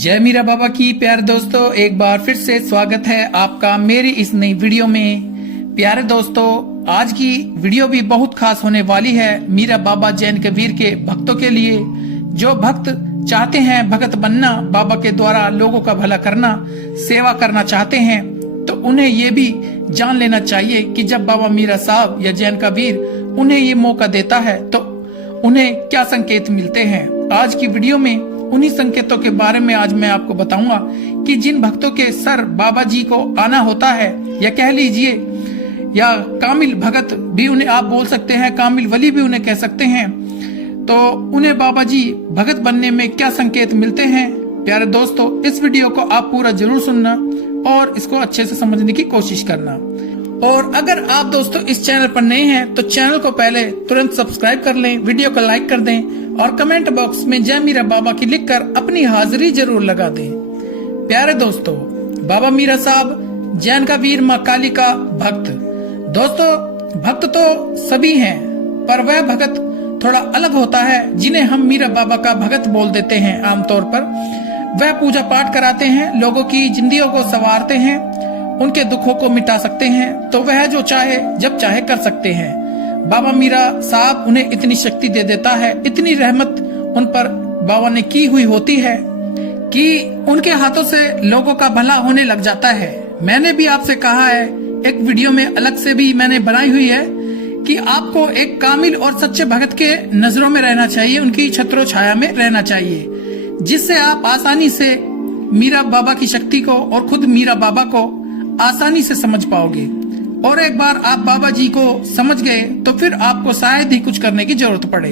जय मीरा बाबा की। प्यारे दोस्तों, एक बार फिर से स्वागत है आपका मेरी इस नई वीडियो में। प्यारे दोस्तों, आज की वीडियो भी बहुत खास होने वाली है मीरा बाबा जैन कबीर के भक्तों के लिए। जो भक्त चाहते हैं भगत बनना, बाबा के द्वारा लोगों का भला करना, सेवा करना चाहते हैं, तो उन्हें ये भी जान लेना चाहिए कि जब बाबा मीरा साहब या जैन कबीर उन्हें ये मौका देता है तो उन्हें क्या संकेत मिलते हैं। आज की वीडियो में उन्हीं संकेतों के बारे में आज मैं आपको बताऊंगा कि जिन भक्तों के सर बाबा जी को आना होता है, या कह लीजिए या कामिल भगत भी उन्हें आप बोल सकते हैं, कामिल वली भी उन्हें कह सकते हैं, तो उन्हें बाबा जी भगत बनने में क्या संकेत मिलते हैं। प्यारे दोस्तों, इस वीडियो को आप पूरा जरूर सुनना और इसको अच्छे से समझने की कोशिश करना। और अगर आप दोस्तों इस चैनल पर नए हैं तो चैनल को पहले तुरंत सब्सक्राइब कर लें, वीडियो को लाइक कर दें और कमेंट बॉक्स में जय मीरा बाबा की लिखकर अपनी हाजिरी जरूर लगा दें। प्यारे दोस्तों, बाबा मीरा साहब जैन कबीर मां काली का भक्त। दोस्तों, भक्त तो सभी हैं, पर वह भगत थोड़ा अलग होता है जिन्हें हम मीरा बाबा का भगत बोल देते हैं। आमतौर पर वह पूजा पाठ कराते हैं, लोगों की जिंदगियों को संवारते हैं, उनके दुखों को मिटा सकते हैं, तो वह जो चाहे जब चाहे कर सकते हैं। बाबा मीरा साहब उन्हें इतनी शक्ति दे देता है, इतनी रहमत उन पर बाबा ने की हुई होती है कि उनके हाथों से लोगों का भला होने लग जाता है। मैंने भी आपसे कहा है, एक वीडियो में अलग से भी मैंने बनाई हुई है कि आपको एक कामिल और सच्चे भगत के नजरों में रहना चाहिए, उनकी छत्रो छाया में रहना चाहिए, जिससे आप आसानी से मीरा बाबा की शक्ति को और खुद मीरा बाबा को आसानी से समझ पाओगे। और एक बार आप बाबा जी को समझ गए तो फिर आपको शायद ही कुछ करने की जरूरत पड़े।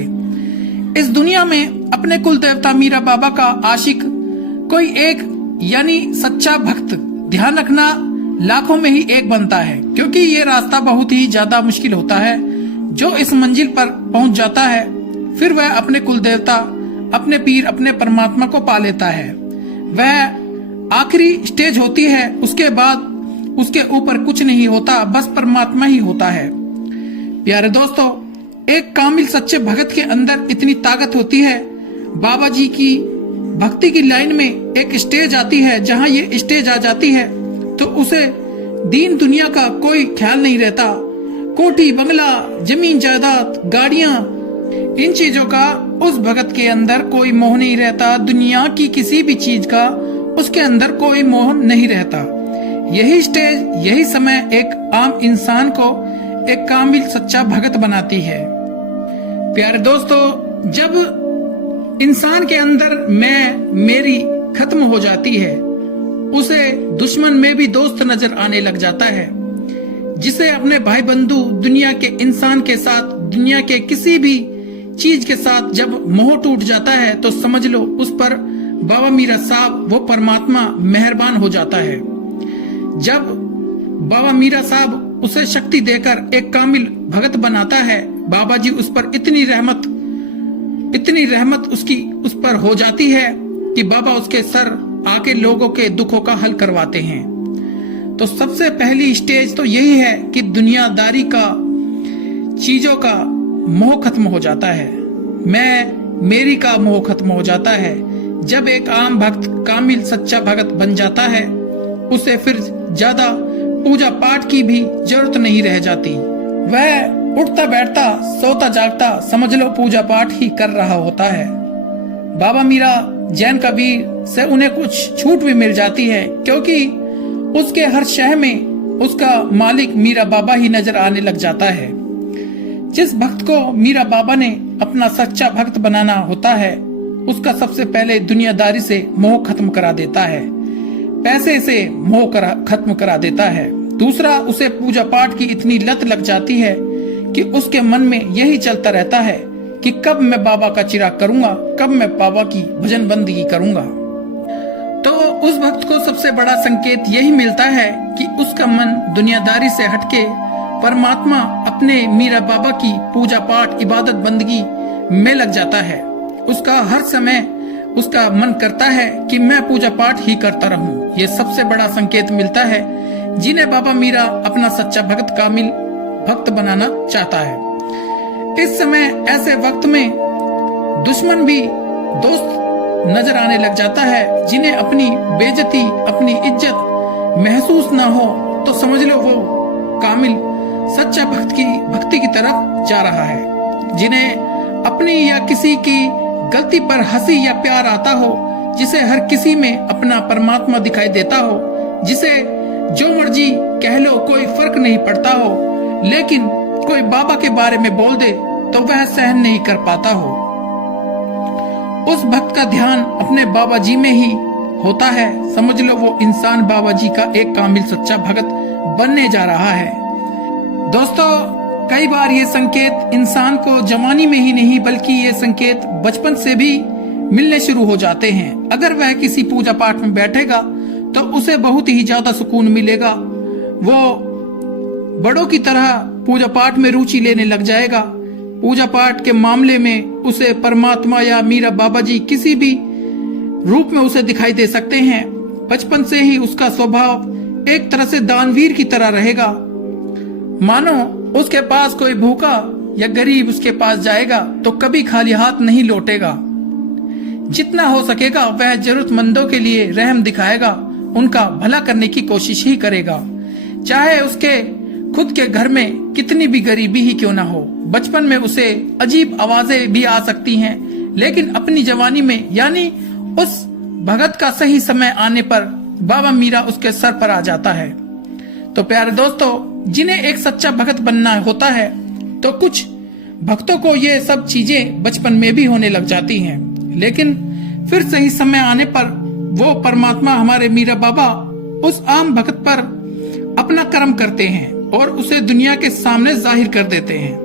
इस दुनिया में अपने कुल देवता मीरा बाबा का आशिक कोई एक यानी सच्चा भक्त, ध्यान रखना, लाखों में ही एक बनता है, क्योंकि ये रास्ता बहुत ही ज्यादा मुश्किल होता है। जो इस मंजिल पर पहुंच जाता है फिर वह अपने कुल देवता, अपने पीर, अपने परमात्मा को पा लेता है। वह आखिरी स्टेज होती है, उसके बाद उसके ऊपर कुछ नहीं होता, बस परमात्मा ही होता है। प्यारे दोस्तों, एक कामिल सच्चे भगत के अंदर इतनी ताकत होती है। बाबा जी की भक्ति की लाइन में एक स्टेज आती है, जहां ये स्टेज आ जाती है तो उसे दीन दुनिया का कोई ख्याल नहीं रहता। कोठी बंगला, जमीन जायदाद, गाड़ियां, इन चीजों का उस भगत के अंदर कोई मोह नहीं रहता। दुनिया की किसी भी चीज का उसके अंदर कोई मोह नहीं रहता। यही स्टेज, यही समय एक आम इंसान को एक कामिल सच्चा भगत बनाती है। प्यारे दोस्तों, जब इंसान के अंदर मैं मेरी खत्म हो जाती है, उसे दुश्मन में भी दोस्त नजर आने लग जाता है। जिसे अपने भाई बंधु, दुनिया के इंसान के साथ, दुनिया के किसी भी चीज के साथ जब मोह टूट जाता है तो समझ लो उस पर बाबा मीरा साहब, वो परमात्मा मेहरबान हो जाता है। जब बाबा मीरा साहब उसे शक्ति देकर एक कामिल भगत बनाता है, बाबा जी उस पर इतनी रहमत उसकी उस पर हो जाती है कि बाबा उसके सर आके लोगों के दुखों का हल करवाते हैं। तो सबसे पहली स्टेज तो यही है कि दुनियादारी का, चीजों का मोह खत्म हो जाता है, मैं मेरी का मोह खत्म हो जाता है। जब एक आम भक्त कामिल सच्चा भगत बन जाता है, उसे फिर ज्यादा पूजा पाठ की भी जरूरत नहीं रह जाती। वह उठता बैठता, सोता जागता, समझ लो पूजा पाठ ही कर रहा होता है। बाबा मीरा जैन कबीर से उन्हें कुछ छूट भी मिल जाती है, क्योंकि उसके हर शह में उसका मालिक मीरा बाबा ही नजर आने लग जाता है। जिस भक्त को मीरा बाबा ने अपना सच्चा भक्त बनाना होता है, उसका सबसे पहले दुनियादारी से मोह खत्म करा देता है, पैसे से मोह खत्म करा देता है। दूसरा, उसे पूजा पाठ की इतनी लत लग जाती है कि उसके मन में यही चलता रहता है कि कब मैं बाबा का चिराग करूंगा, कब मैं बाबा की भजन बंदगी करूंगा। तो उस भक्त को सबसे बड़ा संकेत यही मिलता है कि उसका मन दुनियादारी से हटके परमात्मा, अपने मीरा बाबा की पूजा पाठ, इबादत बंदगी में लग जाता है। उसका हर समय उसका मन करता है कि मैं पूजा पाठ ही करता रहूं। ये सबसे बड़ा संकेत मिलता है जिन्हें बाबा मीरा अपना सच्चा भक्त, कामिल भक्त बनाना चाहता है। इस समय ऐसे वक्त में दुश्मन भी दोस्त नजर आने लग जाता है, जिन्हें अपनी बेइज्जती, अपनी इज्जत महसूस ना हो, तो समझ लो वो कामिल सच्चा भक्ति की तरफ जा रहा है। जिन्हें अपनी या किसी की गलती पर हंसी या प्यार आता हो, जिसे हर किसी में अपना परमात्मा दिखाई देता हो, जिसे जो मर्जी कह लो कोई फर्क नहीं पड़ता हो, लेकिन कोई बाबा के बारे में बोल दे तो वह सहन नहीं कर पाता हो। उस भक्त का ध्यान अपने बाबा जी में ही होता है। समझ लो वो इंसान बाबा जी का एक कामिल सच्चा भगत बनने जा रहा है। दोस्तों, कई बार ये संकेत इंसान को जवानी में ही नहीं बल्कि ये संकेत बचपन से भी मिलने शुरू हो जाते हैं। अगर वह किसी पूजा पाठ में बैठेगा तो उसे बहुत ही ज्यादा सुकून मिलेगा। वो बड़ों की तरह पूजा पाठ में रुचि लेने लग जाएगा। पूजा पाठ के मामले में उसे परमात्मा या मीरा बाबा जी किसी भी रूप में उसे दिखाई दे सकते हैं। बचपन से ही उसका स्वभाव एक तरह से दानवीर की तरह रहेगा। मानो उसके पास कोई भूखा या गरीब उसके पास जाएगा तो कभी खाली हाथ नहीं लौटेगा। जितना हो सकेगा वह जरूरतमंदों के लिए रहम दिखाएगा, उनका भला करने की कोशिश ही करेगा, चाहे उसके खुद के घर में कितनी भी गरीबी ही क्यों ना हो। बचपन में उसे अजीब आवाजें भी आ सकती हैं, लेकिन अपनी जवानी में यानी उस भगत का सही समय आने पर बाबा मीरा उसके सर पर आ जाता है। तो प्यारे दोस्तों, जिन्हें एक सच्चा भगत बनना होता है तो कुछ भक्तों को ये सब चीजें बचपन में भी होने लग जाती हैं, लेकिन फिर सही समय आने पर वो परमात्मा हमारे मीरा बाबा उस आम भगत पर अपना कर्म करते हैं और उसे दुनिया के सामने जाहिर कर देते हैं।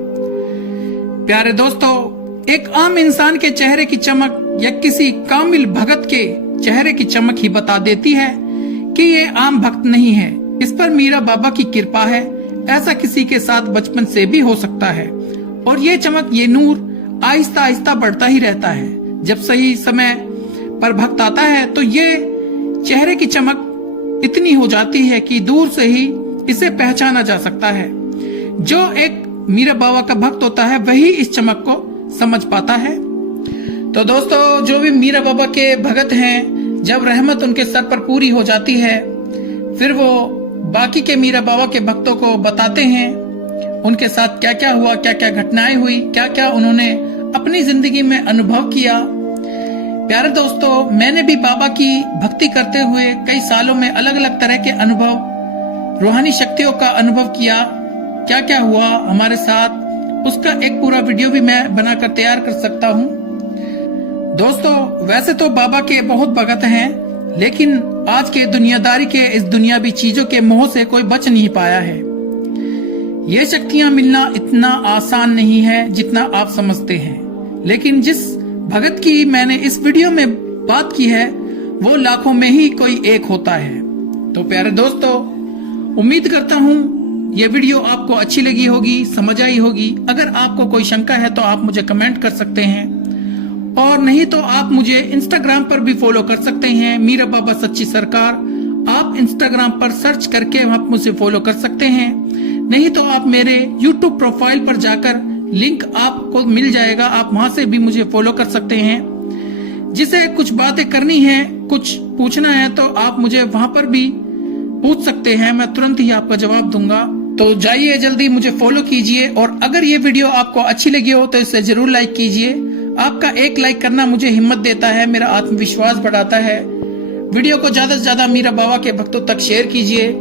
प्यारे दोस्तों, एक आम इंसान के चेहरे की चमक या किसी कामिल भगत के चेहरे की चमक ही बता देती है कि ये आम भक्त नहीं है, इस पर मीरा बाबा की कृपा है। ऐसा किसी के साथ बचपन से भी हो सकता है और ये चमक, ये नूर आहिस्ता आहिस्ता बढ़ता ही रहता है। जब सही समय पर भक्त आता है तो ये चेहरे की चमक इतनी हो जाती है कि दूर से ही इसे पहचाना जा सकता है। जो एक मीरा बाबा का भक्त होता है वही इस चमक को समझ पाता है। तो दोस्तों, जो भी मीरा बाबा के भगत हैं, जब रहमत उनके सर पर पूरी हो जाती है, फिर वो बाकी के मीरा बाबा के भक्तों को बताते हैं उनके साथ क्या क्या हुआ, क्या क्या घटनाएं हुई, क्या क्या उन्होंने अपनी जिंदगी में अनुभव किया। प्यारे दोस्तों, मैंने भी बाबा की भक्ति करते हुए कई सालों में अलग अलग तरह के अनुभव, रूहानी शक्तियों का अनुभव किया। क्या क्या हुआ हमारे साथ, उसका एक पूरा वीडियो भी मैं बनाकर तैयार कर सकता हूँ। दोस्तों, वैसे तो बाबा के बहुत भगत हैं, लेकिन आज के दुनियादारी के इस दुनियावी चीजों के मोह से कोई बच नहीं पाया है। ये शक्तियां मिलना इतना आसान नहीं है जितना आप समझते हैं, लेकिन जिस भगत की मैंने इस वीडियो में बात की है वो लाखों में ही कोई एक होता है। तो प्यारे दोस्तों, उम्मीद करता हूँ ये वीडियो आपको अच्छी लगी होगी, समझ आई होगी। अगर आपको कोई शंका है तो आप मुझे कमेंट कर सकते हैं, और नहीं तो आप मुझे इंस्टाग्राम पर भी फॉलो कर सकते हैं, मीरा बाबा सच्ची सरकार। आप इंस्टाग्राम पर सर्च करके आप मुझे फॉलो कर सकते हैं। नहीं तो आप मेरे यूट्यूब प्रोफाइल पर जाकर लिंक आपको मिल जाएगा, आप वहां से भी मुझे फॉलो कर सकते हैं। जिसे कुछ बातें करनी है, कुछ पूछना है तो आप मुझे वहां पर भी पूछ सकते हैं, मैं तुरंत ही आपका जवाब दूंगा। तो जाइए जल्दी मुझे फॉलो कीजिए, और अगर ये वीडियो आपको अच्छी लगी हो तो इसे जरूर लाइक कीजिए। आपका एक लाइक करना मुझे हिम्मत देता है, मेरा आत्मविश्वास बढ़ाता है। वीडियो को ज्यादा से ज्यादा मीरा बाबा के भक्तों तक शेयर कीजिए,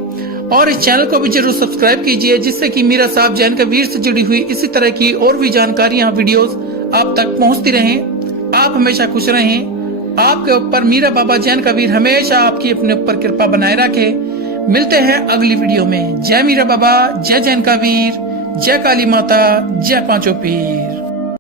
और इस चैनल को भी जरूर सब्सक्राइब कीजिए, जिससे कि मीरा साहब जैन का वीर से जुड़ी हुई इसी तरह की और भी जानकारियां, वीडियोस आप तक पहुंचती रहें। आप हमेशा खुश रहें। आपके ऊपर मीरा बाबा जैन का वीर हमेशा आपकी अपने ऊपर कृपा बनाए रखे। मिलते हैं अगली वीडियो में। जय मीरा बाबा, जय जैन का वीर, जय काली माता, जय पांचों पीर।